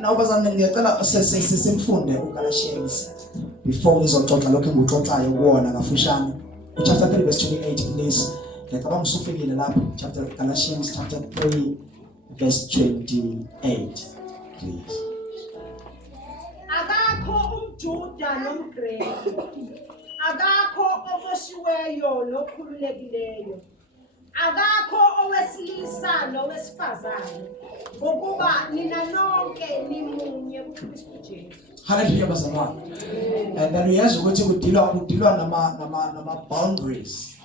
Now bazalwane ngiyacela sisimfunde uGalatians before ngizoxoxa lokho engikuxoxayo kuwona kafushane. Chapter 3 verse 28 please. Ngiyacabanga usufikile lapho chapter Galatians chapter 3 verse 28 please. Akakho umJuda nomGreki, akakho oboshiweyo nokhululekileyo, akakho owesilisa nowesifazane, ngokuba nina nonke nimunye kuKristu Jesu. Hallelujah bazalwane. And then uyazi ukuthi kudilwa nama boundaries.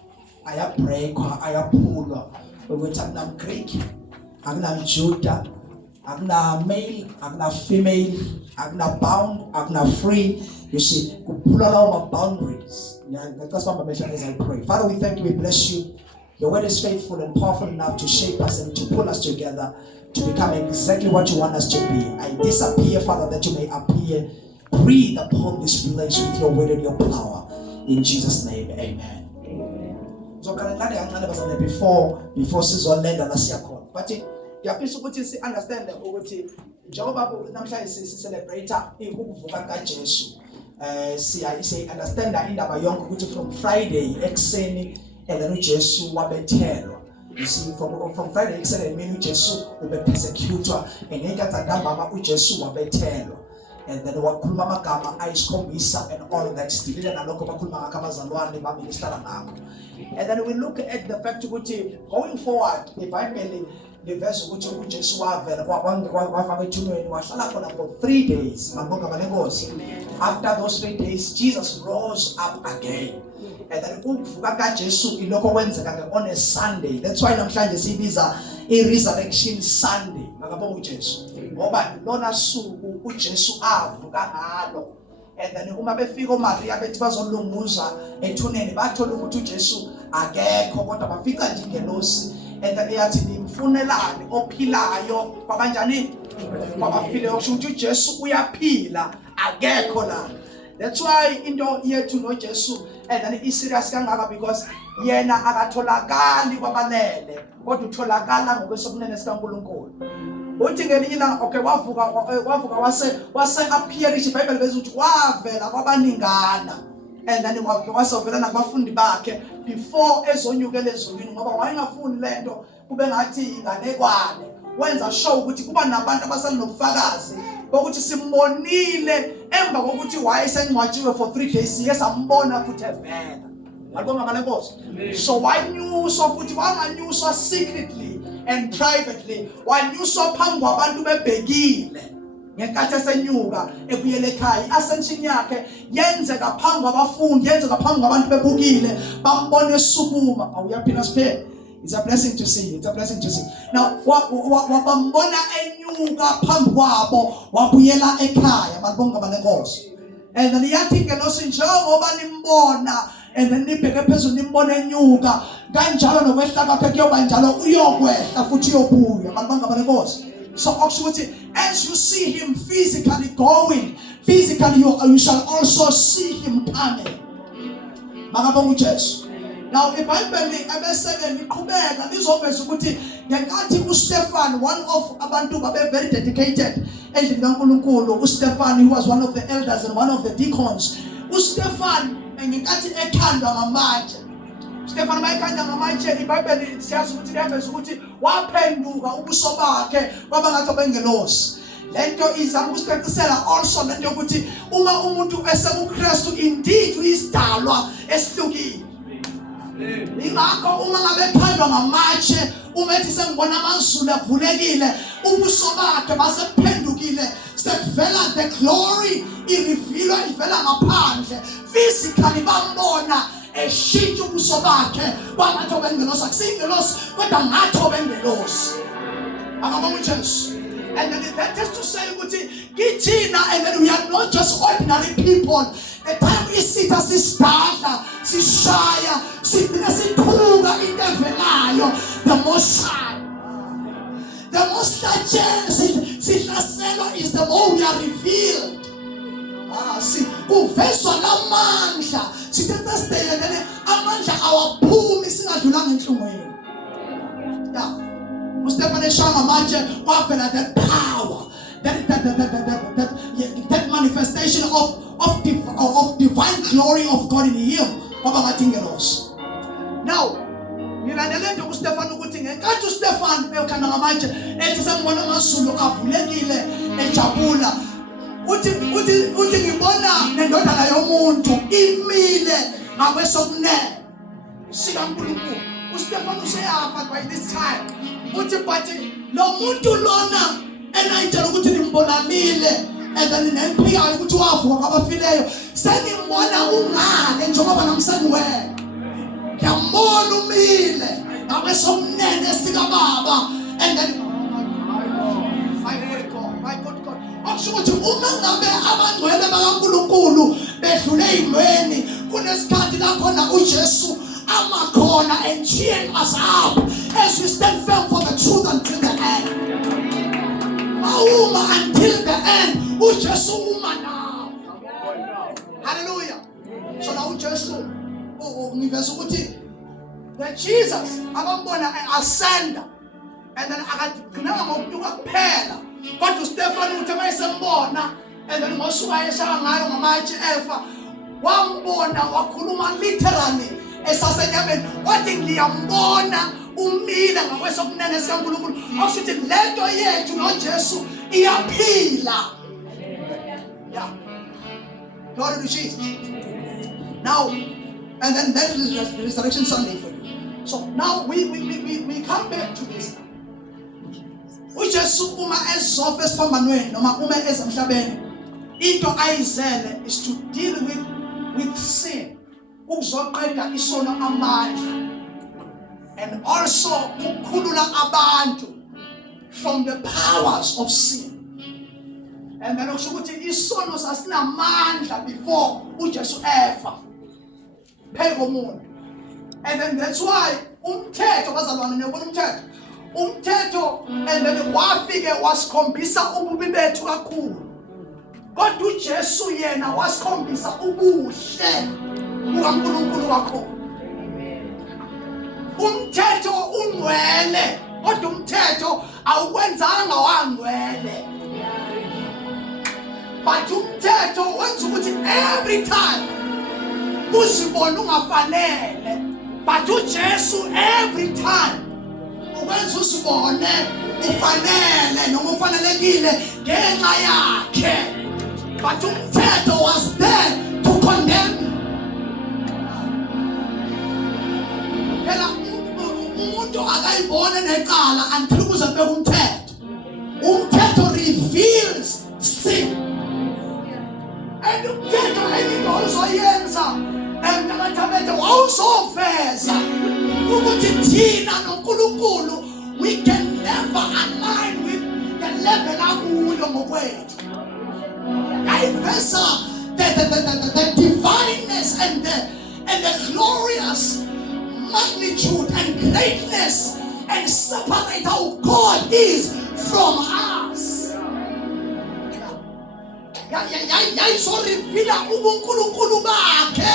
Ayabreakwa, ayaphulwa ukuthi akunaMgreek, akunaMjuda, akuna-male, akuna-female, akuna-bound, akuna-free. You see, kuphula lawo boundaries. That's what my as I pray. Father, we thank you, we bless you. Your word is faithful and powerful enough to shape us and to pull us together to become exactly what you want us to be. I disappear, Father, that you may appear. Breathe upon this place with your word and your power. In Jesus' name, amen. So before sizolenda la siyakhona. But ngiyafisa ukuthi si understand ukuthi njengoba namhlanje celebrate ukuvuka kaJesu. Si understand indaba yonke ukuthi from Friday ekseni and then uJesu wabethelwa. You see, from Friday ekseni emini uJesu ube persecutwa and ngekathandamba uJesu wabethelwa. And then wakhuluma amagama ayisikhombisa and all that stilile nalokho bakhuluma ngakho abazalwane baministera ngakho. And then we look at the fact ukuthi going forward iBhayibheli liveza ukuthi uJesu wavela wafaka ethunweni wahlala khona for 3 days. Mabonga malenkosi. After those 3 days Jesus rose up again. And then ukuvuka kaJesu ilokho kwenzeka on a Sunday. That's why namhlanje sibiza i-Resurrection Sunday. Makabonga uJesu. Ngoba lona suku uJesu avuka ngalo. And then uma befika uMaria bethi bazolunguza ethuneni bathola ukuthi uJesu akekho kodwa bafica nje ingelosi. And then yathi nimfunelani ophilayo kwabanjani kwabafileyo kusho ukuthi uJesu uyaphila akekho la. That's why into yethu noJesu and then is serious kangaka because yena akatholakali kwabalele kodwa utholakala ngokwesobunene sikaNkulunkulu. Uthi ngelinye ilanga okay wavuka wase appear iBhayibheli beza ukuthi wavela kwabaningana and then wasovela nabafundi bakhe before ezonyukela ezulwini ngoba wayengafuni lento kube ngathi inganekwane. Wenza show ukuthi kuba nabantu abasanobufakazi bokuthi simbonile emva kokuthi wayesengcwatshiwe for 3 days siyesambona futhi evela. Ngibonga malenkosi. So wanyuswa futhi wanganyuswa secretly and privately. Wanyuswa phambi kwabantu bebhekile. Ngenkathi esenyuka ebuyele ekhaya ascension yakhe yenzeka phambi kwabafundi, yenzeka phambi kwabantu bebukile bambone esukuma. Awuyaphina siphele. It's a blessing to see. It's a blessing to see. Now, wabambona enyuka phambi kwabo wabuyela ekhaya. Malibonga malenkosi. And then yathi ngelosi njengoba nimbona and then nibheke phezulu nimbona enyuka kanjalo nokwehla kwakhe kuyoba njalo uyokwehla futhi uyobuya. Malibonga malenkosi. So as you see him physically going, physically you shall also see him coming. Makabonga uJesu. Now iBhayibheli ebeseke liqhubeka lizoveza ukuthi ngenkathi uStefan, one of abantu babe very dedicated endlini kaNkulunkulu, uStefan, he was one of the elders and one of the deacons. uStefan ngenkathi ekhandwa ngamatshe, Stefan mayekhandwa ngamatshe, iBhayibheli siyazi ukuthi liyaveza ukuthi waphenduka ubuso bakhe kwaba ngathi obengelosi. Lento izama ukusicacisela also lento yokuthi uma umuntu esekuKristu indeed uyisidalwa esihlukile. Ingakho uma ngabe phandwa ngamatshe umethi sengibona amazulu avulekile ubuso bakhe basephendukile sekuvela the glory irevealwa ivela ngaphandle physically bambona eshintsha ubuso bakhe bangathi obengelosi akusingelosi kodwa ngathi obengelosi. Akabonga uJesu. And then that is to say ukuthi kithina and then we are not just ordinary people. The time isitha sisidala sishaya sigcina siqhuka into evelayo the most high sihlaselwa is the more we are revealed. Si kuvezwa lamandla sithatha sibhekele amandla awaphumi singadlulanga enhlungweni. Yeah. uStefan uStefan eshanga manje kwavela that power, that manifestation of divine glory of God in him. Now, ngilandele nje uStefan ukuthi ngenkathi uStefan bekhanda ngamanje ethi sengibona amazulu avulekile ejabula, uthi ngibona nendodana yomuntu imile ngakwesokunene sikaNkulunkulu. uStefan useyafa by this time, uthi but lo muntu lona enayitshela ukuthi nimbonanile and then nemphikayo ukuthi wavuka kwabafileyo sengimbona ungale njengoba namsengwena, ngiyambona umile ngakwesokunene sikababa. And then my God, okusho ukuthi uma ngabe abangcwele bakaNkulunkulu bedlule ey'mweni, kunesikhathi la khona uJesu amakhona and cheering us up as we stand firm for the truth until the end. Mauma until the end, uJesu uma now. Hallelujah. So now uJesu ngiveza ukuthi that Jesus abambona ascend and then akagcina ngokunyuka kuphela, kodwa uStefan uthi mayesembona and then ngosuka eshaya ngayo ngamatshe efa, wambona wakhuluma literally esasenyameni, wathi ngiyambona umile ngakwesokunene sikaNkulunkulu. Okushuthi lento yethu noJesu iyaphila. Yeah. Glory to Jesus. Now, and then that is the Resurrection Sunday for you. So now we come back to this. uJesu uma ezofa esiphambanweni noma uma ezemhlabeni, into ayizele is to deal with sin, ukuzoqeda isono amandla, and also ukukhulula abantu from the powers of sin. And then okusho ukuthi isono sasinamandla before uJesu efa phezu komuntu. And then that's why umthetho bazalwane nebona umthetho and then wafike wasikhombisa ububi bethu kakhulu, kodwa uJesu yena wasikhombisa ubuhle bukaNkulunkulu wakho. Umthetho ungcwele, kodwa umthetho awukwenzanga wangcwele, but umthetho wenza ukuthi every time uzibone ungafanele, but uJesu every time ukwenza usibone ufanele noma ufanelekile ngenxa yakhe. But umthetho was there to condemn. Phela umuntu akayibone necala until kuze kubekwe umthetho. Umthetho reveals sin. And umthetho into uzoyenza emnakathabethe wawuzoveza ukuthi thina noNkulunkulu we can never align with the level akuyo ngokwethu. Ayiveza the divineness and the glorious magnitude and greatness and separate how God is from us. Yayizorivila ubuNkulunkulu bakhe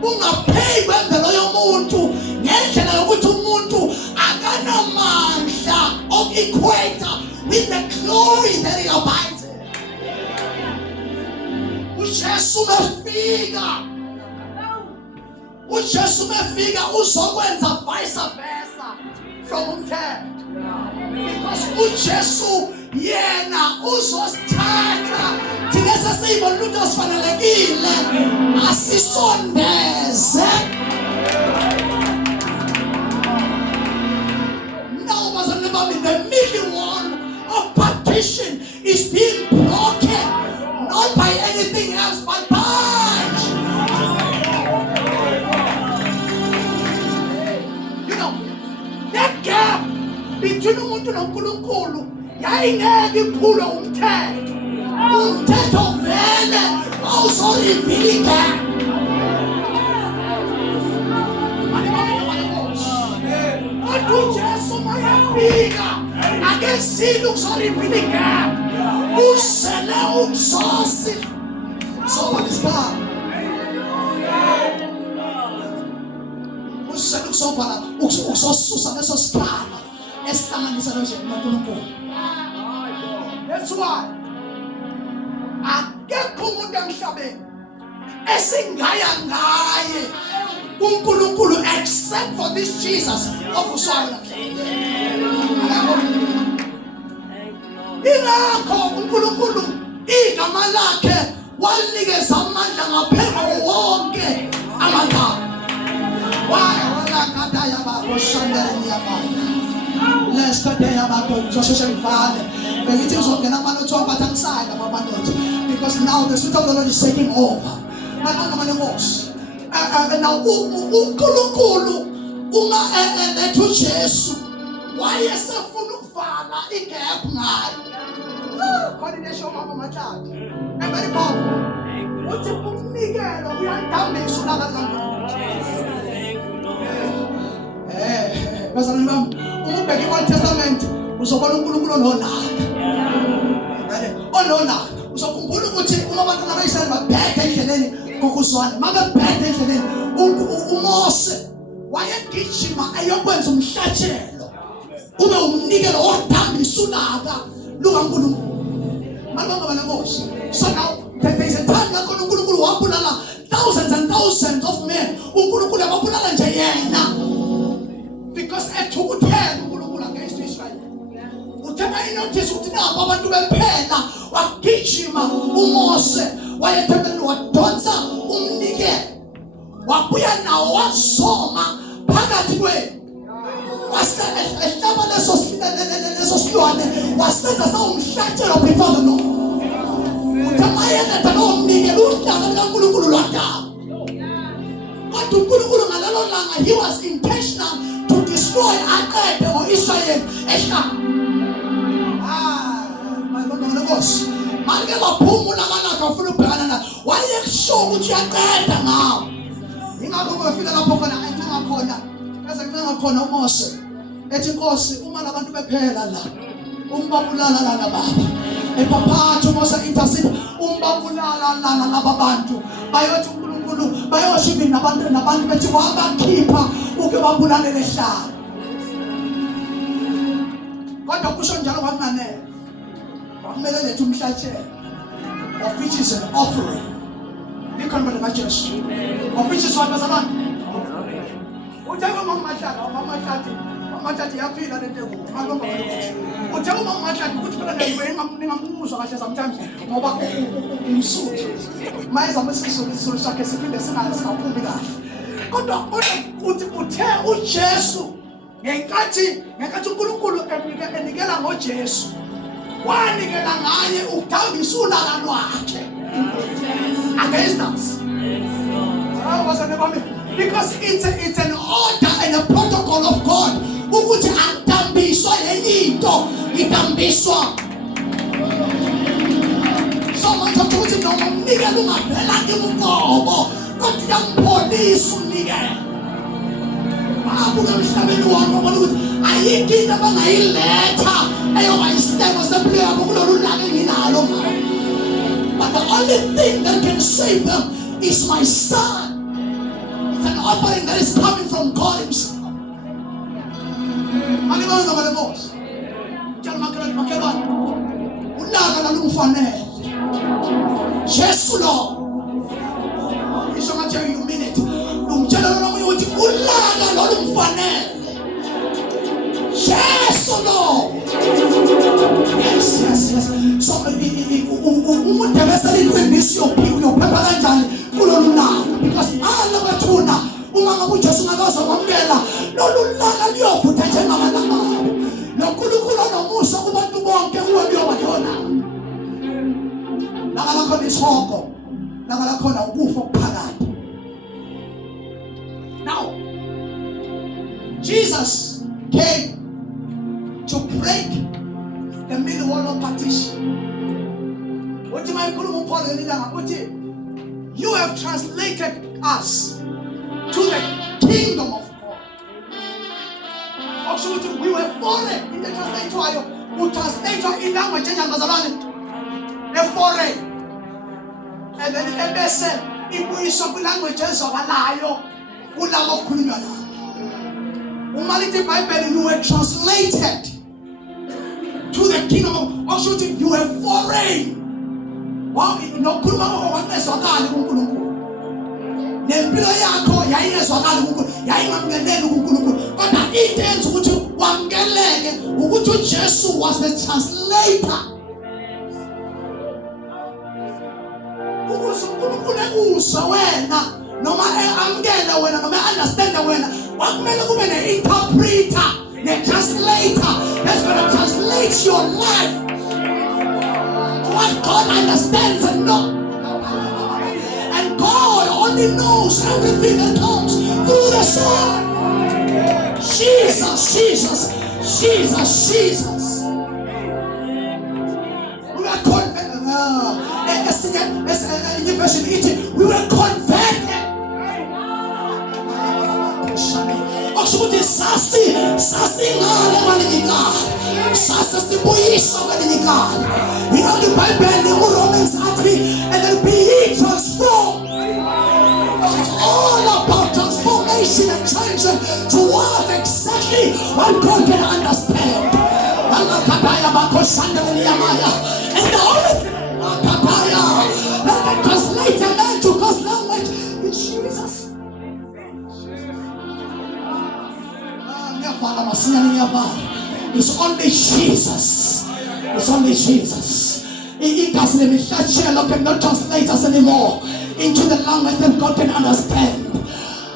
bungaphezu kwemvelo yomuntu, ngendlela yokuthi umuntu akanamandla of-equator with the glory that he abides in. uJesu mefika uzokwenza vice versa from umthetho, because uJesu yena uzosithatha thina sesiyibona ukuthi asifanelekile asisondeze. Now the middle wall of partition is being broken, not by anything else but by that gap between umuntu noNkulunkulu yayingeke iphulwe umthetho. Umthetho vele awuzorivila. Kodwa uJesu mayafika akesile ukuzorivila. Usele ukuzosi sobanisipha ukuzosusa leso sikhala esihlanganisa noNkulunkulu. That's why akekho umuntu emhlabeni esingaya ngaye uNkulunkulu except for this Jesus ofuswayo. Ingakho uNkulunkulu igama lakhe walikeza amandla ngaphezu wonke amagama. Let's go there about social violence. Because now the Spirit of the Lord is taking over. Now uNkulunkulu unga Jesu wayesefuna ukuvala igap ngayo. Coordination mama machathi. Very powerful. Uthi umnikelo uyandambisa ulaka. Bazalwane bami, uma ubheka iOld Testament uzobona uNkulunkulu onolaka. Onolaka. Uzokhumbula ukuthi uma abantwana bakaIsrayeli babheda endleleni kokuzwana, mabebheda endleleni uMose wayegijima ayokwenza umhlatshelo. Ube umnikelo odambisa ulaka lukaNkulunkulu. So now there is a time that uNkulunkulu wabulala thousands and thousands of men. uNkulunkulu wabulala nje yena. Because ethukuthela uNkulunkulu against Israel. Uthenga inotice ukuthi nabo abantu bephela wagijima uMose wayethembele wadonsa umnikelo. Wabuya nawo wasoma phakathi kwenu. Wasehlaba leso silwane wasenza sawumhlatshelo before the Lord. Uthamayena tanomnikelo uhlanga likaNkulunkulu lwadaba. Kodwa uNkulunkulu ngalelo langa he was intentional to destroy aqede ngoIsrael ehlanga. Malona Nkosi. Manje baphumula amalaka ufuna ukubhekana na wayekusho ukuthi uyaqeda ngawo. Ingakho bafika lapho khona engakhona bese kungakhona uMose ethi Nkosi uma labantu bephela la umbabulala la baba ephaphatha uMose intercede umbabulala la laba bantu bayothi uNkulunkulu bayoshiba nabantu bethi wabakhipha uke babulale lehlanga. Kodwa kusho njalo kwakunganele kumele lethe umhlatshelo of which is an offering. Likhona likaJesu of which is what bazalwane uthenga mamahlathi yaphila lento enkulu uthenga mamahlathi ukuthi phela ningamuzwa kahle sometimes ngoba umsuthu mayeza mesisulu sakhe siphinde singaphumbi kahle kodwa uthi uthe uJesu ngenkathi uNkulunkulu enikela ngoJesu wanikela ngaye udambisa ulaka lwakhe against us. Because it's an order and a protocol of God. Ukuthi adambiswa yento idambiswa. So manje ukuthi noma umnikelo ungavela ngemqobo kodwa uyampolisa umnikelo. Abuke emhlabeni wonke ubona ukuthi ayikho into abangayiletha eyoba isiteko sempilo yabo kulolu laka enginalo ngayo. But the only thing that can save them is my son. It's an offering that is coming from God himself. Malibona balemos. Jalo makelwa. Ulaka la lumfanele. Jesu lo. Isho ngathi you mean it. Umtshela lo ukuthi ulaka lo lumfanele. Jesu lo. Yes. So umuntu beselintsindisi yophepha kanjani kulolu laka because alabathuna uma ngabe uJesu ngakaza kwamkela lolu laka liyovutha njengamalanga noNkulunkulu onomusa kubantu bonke kuwe kuyobayona laka lakhona isihoko laka lakhona ukufa okuphakathi. Now Jesus came to break the middle wall of partition. You have translated us to the kingdom of God. Actually, we were foreign in the translator. We translate in language a foreign. And then the person, if we show languages of a liar, Umaliti Bible, you were translated to the kingdom of Oshoti, you were foreign. Wow, no kuluma wakwezwakala kuNkulunkulu. Nempilo yakho yayingezwakala kuNkulunkulu, yayingamngeneli kuNkulunkulu. Kodwa into enza ukuthi wamkeleke ukuthi uJesu was the translator. Ukuze uNkulunkulu ekuzwe wena noma amkele wena noma understand wena, wakumele kube ne-interpreter, ne-translator that's going to translate your life to what God understands and knows. And God only knows everything that comes through the Son. Jesus, Jesus, Jesus, Jesus. We were converted. We were converted. Okushukuthi sasingale balingikala, sasesibuyiswa balingikala. The Bible uRomans athi and then be ye transformed. It's all about transformation and changing towards exactly what God can understand. And the only thing that can translate a man to God's language is Jesus. It's only Jesus. It's only Jesus. It cannot translate us anymore into the language that God can understand.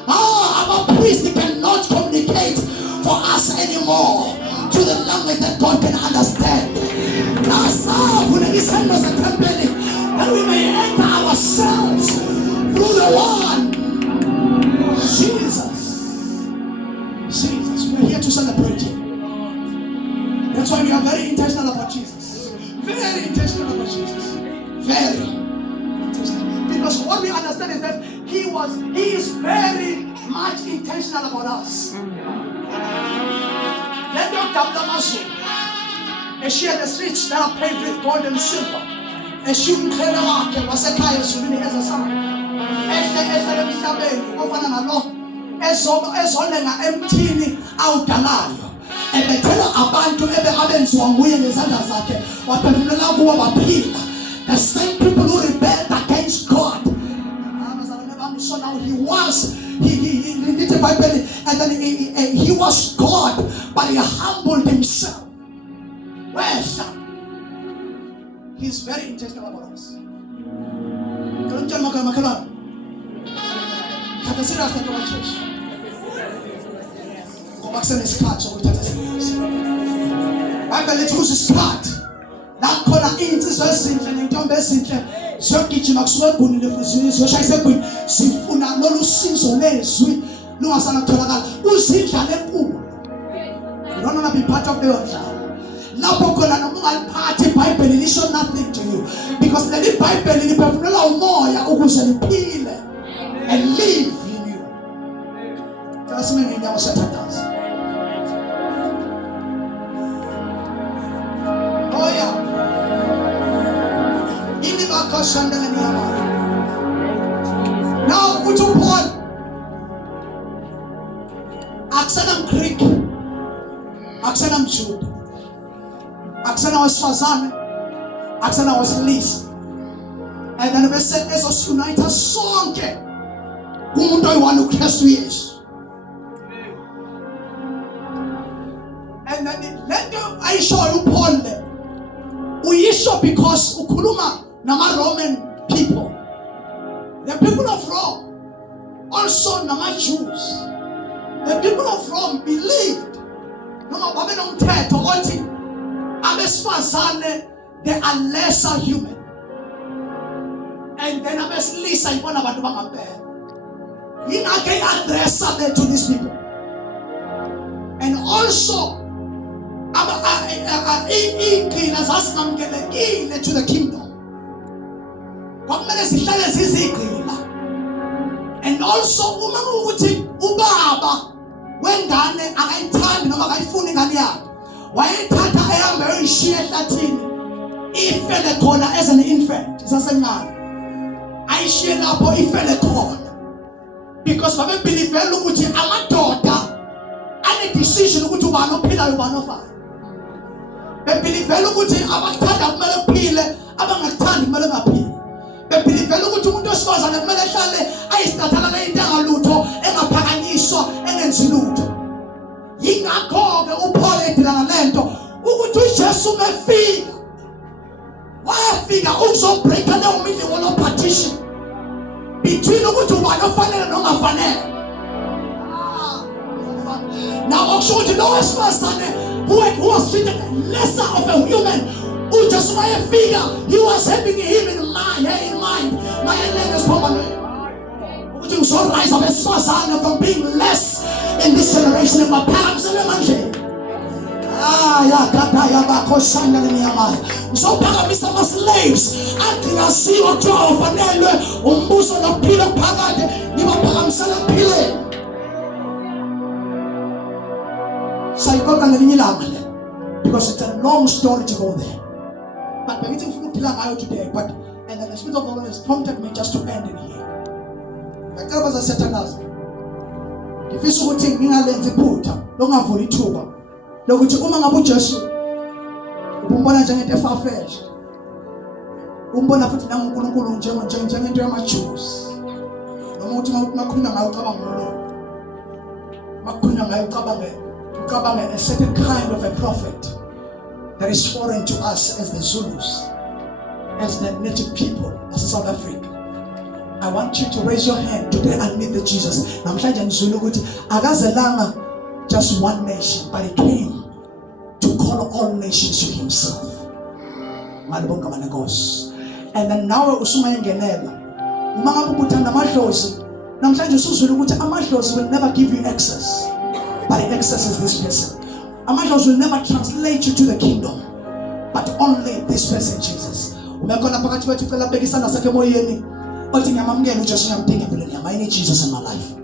Our priest cannot communicate for us anymore to the language that God can understand. That we may enter ourselves through the one Jesus. Jesus, we're here to celebrate Him. That's why we are very intentional about Jesus. Very intentional about Jesus. Very intentional. Because what we understand is that He is very much intentional about us. Let Dr. Abdamasu and share the streets that are paved with gold and silver. And she mkhele wakhe wasekhaya ezulwini ezasana. Ehle emhlabeni ofana nalo ezolenga emthini awudalayo. Ebethela abantu abenziwa nguye ngezandla zakhe waphefumulela kubo baphila. The same people who rebelled against God. So now he did the Bible and then he was God, but he humbled himself. Where's that? He's very intentional about us. Don't tell Makalon. Tatasira is not going to church. Maxen is cut, so we Tatasira. Bible let use cut. That corner in this verse and don't best in so kitchen Maxwell Bunny so I said when Sifuna no sinso nezwi no asana tolakala uzidla lenkulu. You don't want to be part of the order. Lapho khona noma ungaliphathi iBhayibheli lisho nothing to you because the iBhayibheli liphefumula umoya ukuze liphile and live in you. Kasi mina nginyawo sathandaza. Oh yeah. Ini bakashandela niyama. Now uthi Paul akusana Greek, akusana Jude, akusana wesifazane, akusana wesilisa. And then bese ezosunayitha sonke kumuntu oyiwani uKristu Yesu. And then lento ayishoyo uPaul le uyisho because ukhuluma nama Roman people. The people of Rome also nama Jews. The people of Rome believed noma babe nomthetho othi abesifazane they are lesser human. And then abesilisa ibona abantu bangempela. Yingakho address to these people. And also iy'qila zasingamukelekile to the kingdom. Kwakumele zihlale zizigqila. And also uma ukuthi ubaba wengane akayithandi noma akayifuni ingane yakhe wayethatha ehambe eyishiya ehlathini ifele khona as an infant isasencane ayishiye lapho ifele khona because babebelievela ukuthi amadoda decision ukuthi ubani ophilayo ubani ofayo. Bebelivela ukuthi abakuthanda kumele uphile, abangakuthandi kumele ungaphili. Bebelivela ukuthi umuntu wesifazane kumele ehlale ayisitathalana into engalutho, engaphakanyiswa, engenzi lutho. Yingakho-ke uPaul edilana lento ukuthi uJesu umefika. Wafika ukuzobreaka leyo middle wall partition between ukuthi ubani ofanele nongafanele. Now okusho ukuthi lo wesifazane who was treated lesser of a human, uJesu wayefika, he was having him in mind. My name is Papa. Ukuthi uzorise abesifazane from being less in this generation. Maphakamise manje. Ngizophakamisa ama-slaves adingasiwe kuthiwa ufanelwe umbuso nokuphila phakathi, ngibaphakamisela ekuphileni. Sayixoxa ngelinye ilanga le, because it's a long story to go there. But bengithi ngifuna ukuphila ngayo today, and then the Spirit of the Lord has prompted me just to end it here. Ngicela bazasethandaza. Ngifisa ukuthi ngingalenzi iphutha lokungavuli ithuba lokuthi uma ngabe uJesu umbona njengento efar-fetched, umbona futhi nanguNkulunkulu njengento yamaJews, noma ukuthi makhuluma ngayo ucabanga ngolo, makhuluma ngayo ucabange a certain kind of a prophet that is foreign to us as the Zulus, as the native people, as South Africa. I want you to raise your hand today and meet the Jesus. Namhlanje ngizwile ukuthi akazelanga just one nation, but he came to call all nations to himself. And then now usuma yengenela. Uma ngabe ubuthanda amadlozi, namhlanje usuzwile ukuthi amadlozi will never give you access, but the access is this person. Amadlozi will never translate you to the kingdom, but only this person, Jesus. Umekhona phakathi kwethu cela bhekisana sakhe emoyeni, othi ngiyamamukela uJesu, ngiyamdinga empilweni yami. I need Jesus in my life.